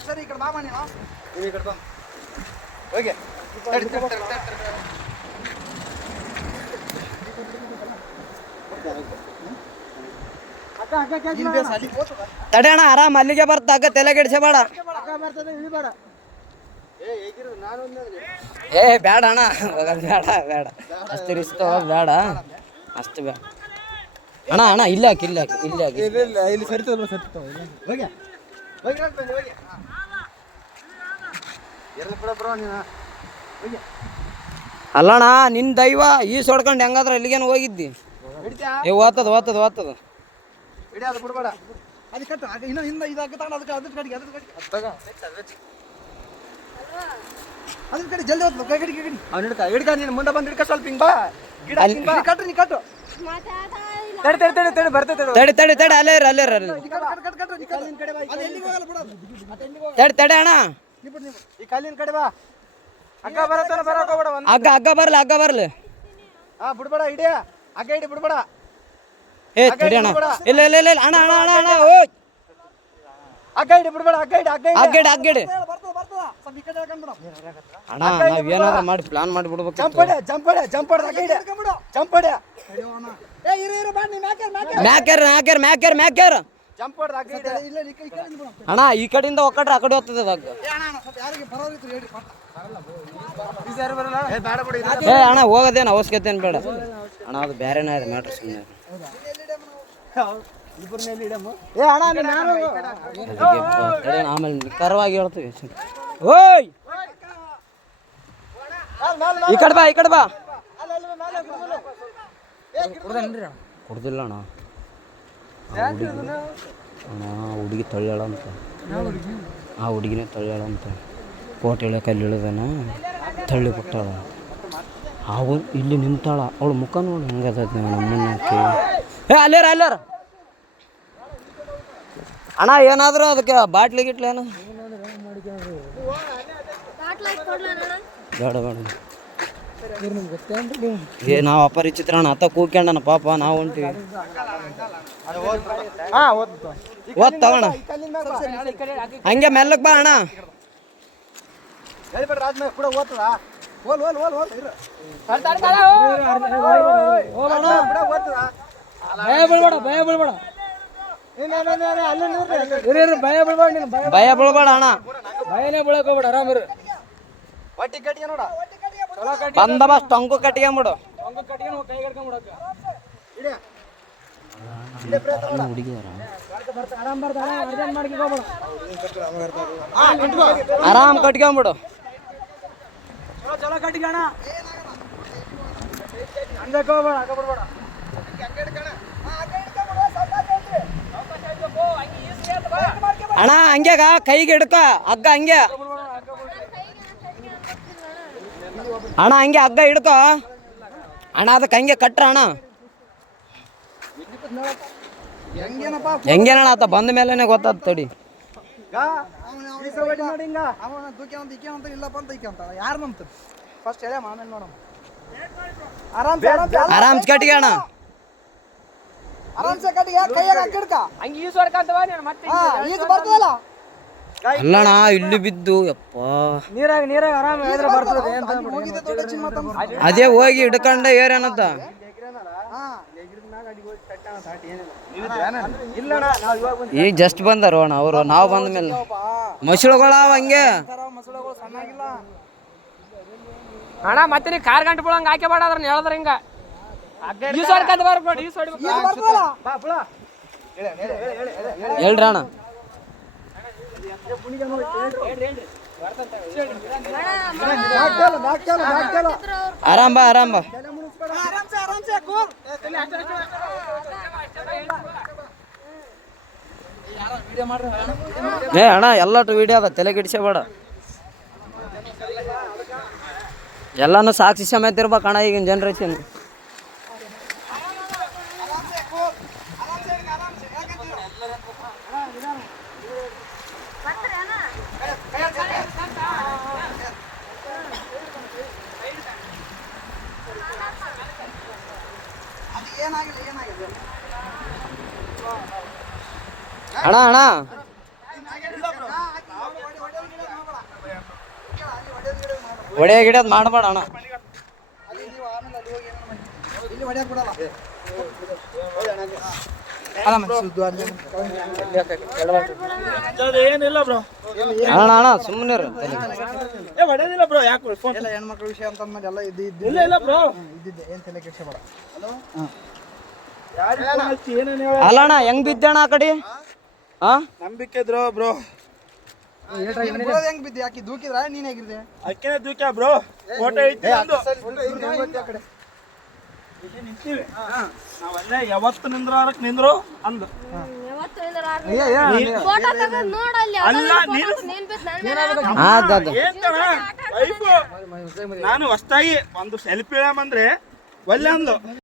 ಸರಿ ಹೋಗಿ. ತಡಿ, ಅಣ್ಣ ಆರಾಮ್ ಅಲ್ಲಿಗೆ ಬರ್ತ ಅಕ್ಕ ತಲೆ ಕೆಡಿಸಬೇಡ ಏ ಬೇಡ ಅಣ್ಣ. ಬೇಡ ಬೇಡ ಅಷ್ಟು ರಿಸ್ಕ್ ಬೇಡ ಅಷ್ಟು ಬೇಡ ಅಣ್ಣ ಅಣ್ಣ ಇಲ್ಲ ಹಾಕಿ ಇಲ್ಲ ಹಾಕಿ ಇಲ್ಲ ಹಾಕಿ. ಇಲ್ಲ ಸರಿತದ ಹೋಗಿ. ಹೋಗಿ ರಾಜ ಬನ್ನಿ, ಹೋಗಿ ಎರ್ಲಿ ಬಿಡ ಬ್ರೋ ನೀನು ಹೋಗಿ ಅಲ್ಲಣ್ಣ ನಿನ್ ದೈವ ಈ ಸೊಡ್ಕೊಂಡು ಹೆಂಗಾದ್ರೆ ಅಲ್ಲಿಗೇನು ಹೋಗಿದ್ದಿ? ಏ ಓದ್ತದ ಓದ್ತದ ಅದು ಬಿಡಬೇಡ. ಅದು ಕಟ್ಟು ಆಗ ಇನ್ನು ಹಿಂದೆ ತಗೊಂಡು ಅದಕ್ಕೆ ಅದ್ರ ಕಡೆಗೆ ಅದ್ರ ಕಡೆಗೆ ಅದ್ರ ಕಡೆ ಜಲ್ದಿ ಹೋಗ್ತದೆ ಕೈ ಕಡೆಗೆ ಕಡೆ ಅವ್ನು ಹಿಡ್ಕ ಹಿಡ್ಕ ನೀನು ಮುಂದೆ ಬಂದು ಹಿಡ್ಕ ಸ್ವಲ್ಪ ಹಿಂಗ ಬಾ. ಗಿಡ ಹಿಂಗ್ ಕಟ್ಟು ನೀ ಕಟ್ಟು ತಡಿ ತಡಿ ತಡಿ ತಡಿ ಬರ್ತೈತೆ ತಡಿ. ತಡಿ ತಡಿ ಅಲ್ಲೇ ಅಲ್ಲೇ ತಡಿ ತಡಿ ಅಣ್ಣ. ಈ ಕಲ್ಲಿನ ಕಡೆ ಬಾ. ಅಕ್ಕ ಬರತ್ತಾನ ಬರಕ್ ಹೋಗ್ಬೇಡ ಒಂದು ಹಗ್ಗ ಹಗ್ಗ ಬರಲಿ ಬರಲಿ. ಆ ಬಿಡ್ಬೇಡ ಇಡಿ ಅಕ್ಕ ಇಡಿ ಬಿಡ್ಬೇಡ. ಏ ತಡಿ ಅಣ್ಣ ಇಲ್ಲ ಇಲ್ಲ ಇಲ್ಲ ಇಲ್ಲ, ಅಣ್ಣ ಅಣ್ಣ ಅಣ್ಣ ಅಣ್ಣ ಓ ಅಕ್ಕ ಇಡಿ ಬಿಡ್ಬೇಡ ಅಕ್ಕ ಇಡಿ ಈ ಕಡೆ ಹಾಕೊಂಡ್ಬಿಡು ಅಣ್ಣ ನಾವ್ ಮಾಡಿ ಪ್ಲಾನ್ ಮಾಡಿ ಬಿಡ್ಬೇಕು ಜಂಪ್ ಹೊಡೆ ಜಂಪ್ ಹೊಡೆ ಜಂಪ್ ಹೊಡೆ ಅಕ್ಕ ಹಿಡಿ. ಜಂಪ್ ಹೊಡೆ. ಏ ಇರು ಇರು ಬಾ ನೀ ಮ್ಯಾಕೆ ಮ್ಯಾಕೆ ಮ್ಯಾಕ್ಯಾರ ಮ್ಯಾಕ್ಯಾರ ಮ್ಯಾಕ್ಯಾರ. ಅಣ್ಣ ಈ ಕಡೆಯಿಂದ ಒಕ್ಕಟ್ರೆ ಆ ಕಡೆ ಹೋಗ್ತದೆ ಏ ಅಣ್ಣ ಅಣ್ಣ, ಸ್ವಲ್ಪ ಯಾರಿಗೆ ಹೇಳಿ ಪಟ್ಟ. ಬೀಜ ಯಾರು ಬರಲ್ಲ ಏ ಬೇಡ ಬಿಡಿ ಏ ಅಣ್ಣ ಹೋಗೋದೇನು ಅವಶ್ಯಕತೆ ಏನು ಬೇಡ. ಅಣ್ಣ ಅದು ಬೇರೆನೇ ಇದೆ ಮ್ಯಾಟ್ರ್ ಸುಮ್ಮನೆ ಏ ಅಣ್ಣ ಆಮೇಲೆ ಕರವಾಗಿ ಹೇಳ್ತೀವಿ. ಓಯ್! ಈ ಕಡೆ ಬಾ ಈ ಕಡೆ ಬಾ. ಕುಡ್ದಿಲ್ಲ ಅಣ್ಣ. ಆ ಹುಡುಗಿ ಅಣ್ಣ ಆ ಹುಡುಗಿ ತಳ್ಳ್ಯಾಳ ಅಂತ. ಆ ಹುಡುಗಿನೇ ತಳ್ಳ್ಯಾಳ ಅಂತ. ಕೋಟ್ ಇಳಿಯೋಕೆ ಅಲ್ಲಿ ಇಳಿದನ ತಳ್ಳಿ ಬಿಟ್ಟಾಳ. ಅವ ಇಲ್ಲಿ ನಿಂತಾಳ. ಅವಳ ಮುಖ ನೋಡಿ ಹೆಂಗದ ನಮ್ಮನ್ನ ಅಲ್ಲಾರ ಏ ಅಲ್ಲೇರ ಅಲ್ಲಾರ? ಅಣ್ಣ ಏನಾದರೂ ಅದಕ್ಕೆ ಬಾಟ್ಲಿ ಗಿಟ್ಲೇನು ಏನು? ಬೇಡ ಬೇಡ. ಏ ನಾವು ಅಪರಿಚಿತ್ರ ಅಣ್ಣ. ಅತ್ತ ಕೂಕ್ಯಂಡನ ಪಾಪ ನಾವು ಹೊಂಟಿವಿ ಹಾ ಓದ್ತು ಓದ್ ತಗೋಣ. ಹಂಗೆ ಮೆಲ್ಲಕ್ ಬಾ ಅಣ್ಣ. ಭಯ ಬೀಳ್ಬೇಡ ಅಣ್ಣ. ಭಯನೇ ಬೀಳಕ್ ಹೋಗ್ಬೇಡ ಆರಾಮ್ ಇರು. ಒಟ್ಟಿ ಕಟ್ಟಿಗೆ ನೋಡ. ಚಲೋ ಟೊಂಗು ಕಟ್ಕೊಂಬಿಡು ಆರಾಮ್ ಕಟ್ಕೊಂಬಿಡು. ಚಲೋ ಬಿಡ್ಬೇಡ. ಅಣ್ಣ ಹಂಗ್ಯಾಗ ಕೈಗೆ ಹಿಡ್ಕ ಹಗ್ಗ ಹಂಗೆ. ಅಣ್ಣ ಹಂಗೆ ಹಗ್ಗ ಹಿಡ್ಕೋ. ಅಣ್ಣ ಅದಕ್ಕೆ ಹಂಗೆ ಕಟ್ರ ಅಣ್ಣ. ಹೆಂಗೇನಪ್ಪ? ಹೆಂಗೇನಣ್ಣ ಆತ? ಬಂದ ಮೇಲೇನೆ ಗೊತ್ತಾದ ತಡಿ. ಆರಾಮ್ ಕಟ್ಟಿಗೆ ಅಣ್ಣ. ಆರಾಮ್ಸೆ ಕಟ್ಟಿಗೆ ಕೈಯಾಗ ಹಂಗೆ ಈಸ್ ಹೊಡ್ಕಂತವ ನೀನು ಮತ್ತೆ ಹಾ ಈಜು ಬರ್ತದಲ್ಲ? ಅಲ್ಲಣ್ಣ ಇಲ್ಲಿ ಬಿದ್ದು ಯಪ್ಪ. ನೀರಾಗ ನೀರಾಗ ಆರಾಮ ಹೇಳಿದ್ರೆ ಬರ್ತದೆ ಅದೇ ಹೋಗಿ ಹಿಡ್ಕೊಂಡ ಏರೇನಂತ ಈ ಜಸ್ಟ್ ಬಂದಾರ ಅಣ್ಣ ಅವರು ನಾವು ಬಂದ ಮೇಲೆ. ಮಸಳುಗಳ ಹಂಗೆ. ಅಣ್ಣ ಮತ್ತೆ ನೀ ಕಾರ್ ಗಂಟೆ ಬಿಡಂಗ ಹಾಕಿ ಬೇಡ ಅದ್ರ ಹೇಳಿದ್ರ ಹಿಂಗ. ಹೇಳ್ರಿ ಹೊಡ್ಕಂತ ಆರಾಮ್ ಬಾ ಆರಾಮ್ ಬಾ. ಏ ಅಣ್ಣ, ಎಲ್ಲಟು ವಿಡಿಯೋ ಅದ, ತಲೆ ಗಿಡಿಸಬೇಡ ಎಲ್ಲಾನು ಸಾಕ್ಷಿ ಸಮೇತ ಇರ್ಬೇಕಣ್ಣ ಈಗಿನ ಜನ್ರೇಷನ್ ಅಣ್ಣ ಅಣ್ಣ. ಒಡೆ ಗಿಡದ್ ಮಾಡಬೇಡ ಅಣ್ಣ. ಏನಿಲ್ಲ ಬ್ರೋ. ಅಣ್ಣ ಅಣ್ಣ ಸುಮ್ಮನೆ ಏ ಹೊಡೆದಿಲ್ಲ ಬ್ರೋ ಯಾಕೆ ಫೋನ್. ಎಲ್ಲ ಹೆಣ್ಮಕ್ಳ ವಿಷಯ ಅಂತ ಅಂದ್ಮೇಲೆ ಎಲ್ಲ ಇದ್ದು ಇಲ್ಲ ಇಲ್ಲ ಬ್ರೋ. ಇದ್ದಿದ್ದೆ. ಏನ್ ತಲೆ ಕೆಡಿಸಬೇಡ ಹಲೋ? ಹಚ್ಚಿ ಏನೇನು ಹೇಳ ಅಲ್ಲ ಅಣ್ಣ ಹೆಂಗ್ ಬಿದ್ದಣ್ಣ ಆ ಕಡೆ? ಹಾ ನಂಬಿಕೆ ಇದ್ರು ಬ್ರೋ. ನೀನ್ ಬಿಡೋದ್ ಹೆಂಗ್ ಬಿದ್ದಿ? ದೂಕಿದ್ರ? ನೀನ್ ಹೇಗಿದ್ದೆ? ಅಕ್ಕೇನೆ ದೂಕ್ಯ ಬ್ರೋ? ಫೋಟೋ ಐತಿ ನಾವಲ್ಲೇ ಯಾವತ್ತು ನಿಂದ್ರಾರಕ್ ನಿಂದ್ರು ಅಂದು. ನಾನು ಹೊಸ್ತಾಗಿ ಒಂದು ಸೆಲ್ಫಿ ಅಂದ್ರೆ ಒಳ್ಳೆ ಅಂದ್ಲು.